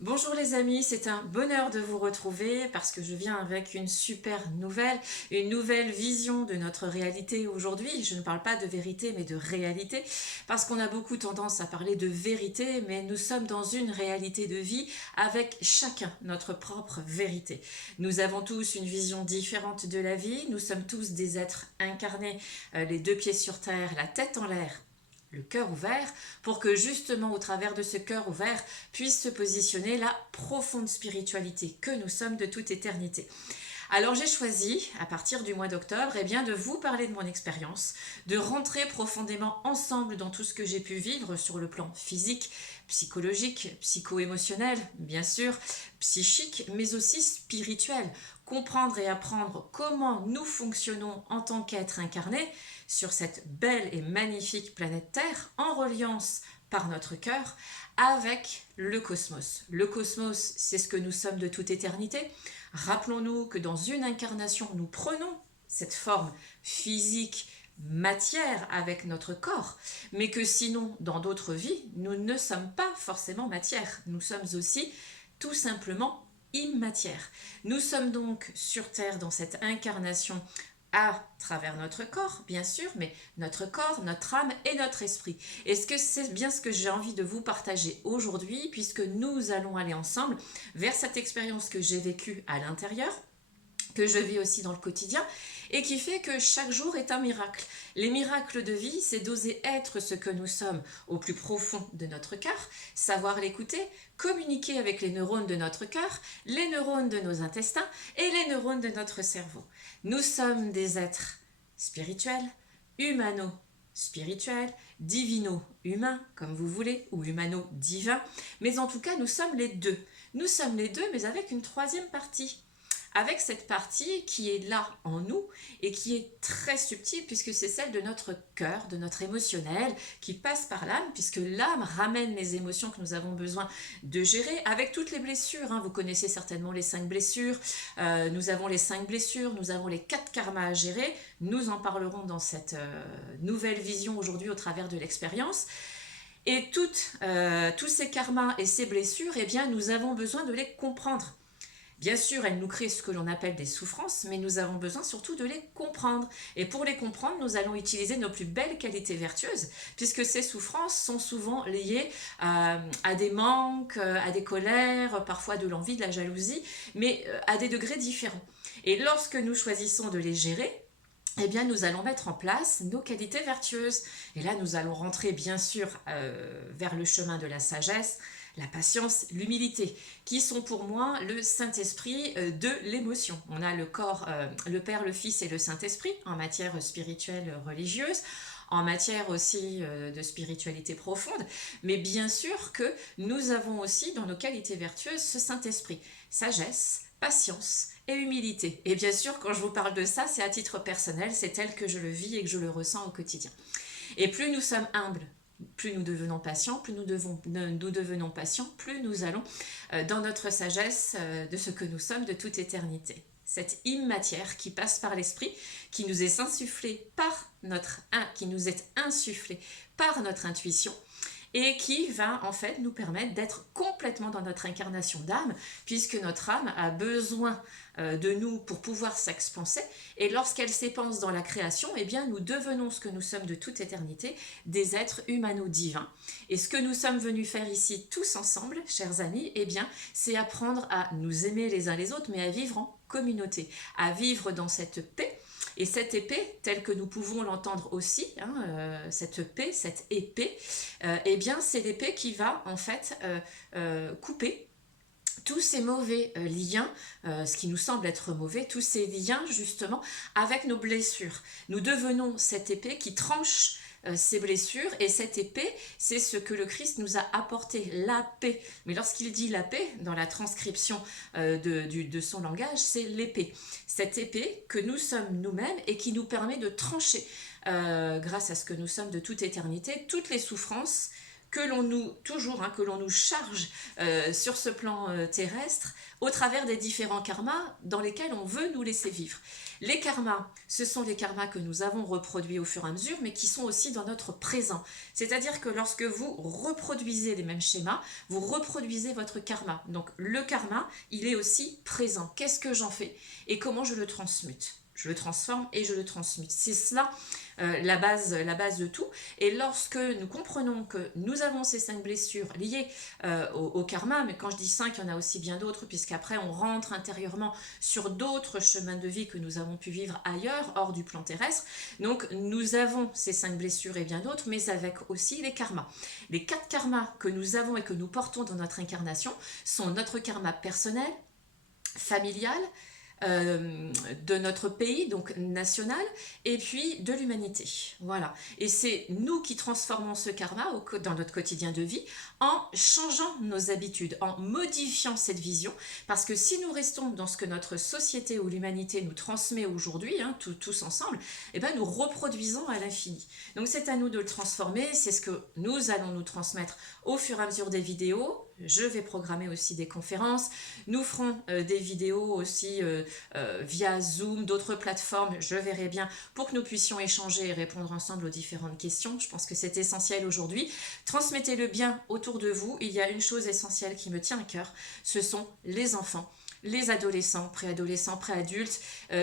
Bonjour les amis, c'est un bonheur de vous retrouver parce que je viens avec une super nouvelle, une nouvelle vision de notre réalité aujourd'hui. Je ne parle pas de vérité mais de réalité parce qu'on a beaucoup tendance à parler de vérité, mais nous sommes dans une réalité de vie avec chacun notre propre vérité. Nous avons tous une vision différente de la vie, nous sommes tous des êtres incarnés, les deux pieds sur terre, la tête en l'air, le cœur ouvert, pour que justement au travers de ce cœur ouvert puisse se positionner la profonde spiritualité que nous sommes de toute éternité. Alors j'ai choisi, à partir du mois d'octobre, de vous parler de mon expérience, de rentrer profondément ensemble dans tout ce que j'ai pu vivre sur le plan physique, psychologique, psycho-émotionnel, bien sûr, psychique, mais aussi spirituel. Comprendre et apprendre comment nous fonctionnons en tant qu'êtres incarnés sur cette belle et magnifique planète Terre, en reliance par notre cœur avec le cosmos. Le cosmos, c'est ce que nous sommes de toute éternité. Rappelons-nous que dans une incarnation, nous prenons cette forme physique, matière avec notre corps, mais que sinon, dans d'autres vies, nous ne sommes pas forcément matière. Nous sommes aussi tout simplement immatière. Nous sommes donc sur Terre dans cette incarnation à travers notre corps, bien sûr, mais notre corps, notre âme et notre esprit. Est-ce que c'est bien ce que j'ai envie de vous partager aujourd'hui, puisque nous allons aller ensemble vers cette expérience que j'ai vécue à l'intérieur, que je vis aussi dans le quotidien, et qui fait que chaque jour est un miracle. Les miracles de vie, c'est d'oser être ce que nous sommes au plus profond de notre cœur, savoir l'écouter, communiquer avec les neurones de notre cœur, les neurones de nos intestins et les neurones de notre cerveau. Nous sommes des êtres spirituels, humano-spirituels, divino-humains, comme vous voulez, ou humano-divins, mais en tout cas, nous sommes les deux. Nous sommes les deux, mais avec une troisième partie, avec cette partie qui est là en nous et qui est très subtile, puisque c'est celle de notre cœur, de notre émotionnel, qui passe par l'âme, puisque l'âme ramène les émotions que nous avons besoin de gérer avec toutes les blessures, hein. Vous connaissez certainement les 5 blessures. Nous avons les 5 blessures, nous avons les 4 karmas à gérer. Nous en parlerons dans cette nouvelle vision aujourd'hui au travers de l'expérience. Et tous ces karmas et ces blessures, nous avons besoin de les comprendre. Bien sûr, elles nous créent ce que l'on appelle des souffrances, mais nous avons besoin surtout de les comprendre. Et pour les comprendre, nous allons utiliser nos plus belles qualités vertueuses, puisque ces souffrances sont souvent liées à des manques, à des colères, parfois de l'envie, de la jalousie, mais à des degrés différents. Et lorsque nous choisissons de les gérer, nous allons mettre en place nos qualités vertueuses. Et là, nous allons rentrer, bien sûr, vers le chemin de la sagesse, la patience, l'humilité, qui sont pour moi le Saint-Esprit de l'émotion. On a le corps, le Père, le Fils et le Saint-Esprit en matière spirituelle religieuse, en matière aussi de spiritualité profonde, mais bien sûr que nous avons aussi dans nos qualités vertueuses ce Saint-Esprit, sagesse, patience et humilité. Et bien sûr, quand je vous parle de ça, c'est à titre personnel, c'est tel que je le vis et que je le ressens au quotidien. Et plus nous sommes humbles, plus nous devenons patients, nous devenons patients, plus nous allons dans notre sagesse de ce que nous sommes de toute éternité. Cette immatière qui passe par l'esprit, qui nous est insufflée qui nous est insufflée par notre intuition, et qui va en fait nous permettre d'être complètement dans notre incarnation d'âme, puisque notre âme a besoin de nous pour pouvoir s'expanser, et lorsqu'elle s'épanse dans la création, nous devenons ce que nous sommes de toute éternité, des êtres humano-divins. Et ce que nous sommes venus faire ici tous ensemble, chers amis, c'est apprendre à nous aimer les uns les autres, mais à vivre en communauté, à vivre dans cette paix. Et cette épée, telle que nous pouvons l'entendre aussi, cette paix, cette épée, c'est l'épée qui va en fait couper tous ces mauvais liens, ce qui nous semble être mauvais, tous ces liens justement avec nos blessures. Nous devenons cette épée qui tranche ces blessures, et cette épée, c'est ce que le Christ nous a apporté, la paix. Mais lorsqu'il dit la paix, dans la transcription de son langage, c'est l'épée. Cette épée que nous sommes nous-mêmes et qui nous permet de trancher, grâce à ce que nous sommes de toute éternité, toutes les souffrances que l'on nous, toujours, que l'on nous charge sur ce plan terrestre au travers des différents karmas dans lesquels on veut nous laisser vivre. Les karmas, ce sont les karmas que nous avons reproduits au fur et à mesure, mais qui sont aussi dans notre présent. C'est-à-dire que lorsque vous reproduisez les mêmes schémas, vous reproduisez votre karma. Donc le karma, il est aussi présent. Qu'est-ce que j'en fais et comment je le transmute? Je le transforme et je le transmute. C'est cela la base de tout. Et lorsque nous comprenons que nous avons ces 5 blessures liées au karma, mais quand je dis 5, il y en a aussi bien d'autres, puisqu'après on rentre intérieurement sur d'autres chemins de vie que nous avons pu vivre ailleurs, hors du plan terrestre. Donc nous avons ces 5 blessures et bien d'autres, mais avec aussi les karmas. Les 4 karmas que nous avons et que nous portons dans notre incarnation sont notre karma personnel, familial, de notre pays, donc national, et puis de l'humanité. Voilà. Et c'est nous qui transformons ce karma dans notre quotidien de vie en changeant nos habitudes, en modifiant cette vision, parce que si nous restons dans ce que notre société ou l'humanité nous transmet aujourd'hui, tous ensemble, eh ben, nous reproduisons à l'infini. Donc c'est à nous de le transformer, c'est ce que nous allons nous transmettre au fur et à mesure des vidéos. Je vais programmer aussi des conférences. Nous ferons des vidéos aussi via Zoom, d'autres plateformes, je verrai bien, pour que nous puissions échanger et répondre ensemble aux différentes questions. Je pense que c'est essentiel aujourd'hui. Transmettez-le bien autour de vous. Il y a une chose essentielle qui me tient à cœur, ce sont les enfants. Les adolescents, préadolescents, préadultes,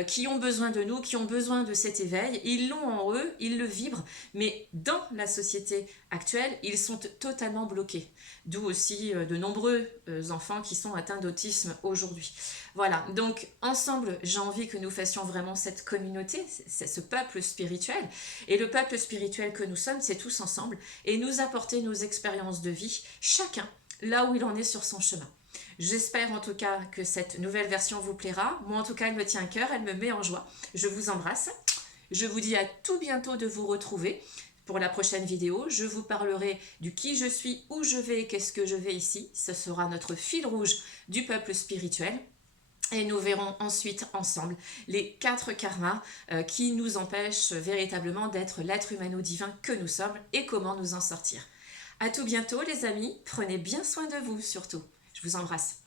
qui ont besoin de nous, qui ont besoin de cet éveil. Ils l'ont en eux, ils le vibrent, mais dans la société actuelle, ils sont totalement bloqués. D'où aussi de nombreux enfants qui sont atteints d'autisme aujourd'hui. Voilà, donc ensemble, j'ai envie que nous fassions vraiment cette communauté, c'est ce peuple spirituel. Et le peuple spirituel que nous sommes, c'est tous ensemble, et nous apporter nos expériences de vie, chacun là où il en est sur son chemin. J'espère en tout cas que cette nouvelle version vous plaira. Moi en tout cas, elle me tient à cœur, elle me met en joie. Je vous embrasse. Je vous dis à tout bientôt de vous retrouver pour la prochaine vidéo. Je vous parlerai du qui je suis, où je vais et qu'est-ce que je vais ici. Ce sera notre fil rouge du peuple spirituel. Et nous verrons ensuite ensemble les 4 karmas qui nous empêchent véritablement d'être l'être humano-divin que nous sommes et comment nous en sortir. À tout bientôt les amis, prenez bien soin de vous surtout. Je vous embrasse.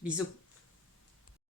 Bisous.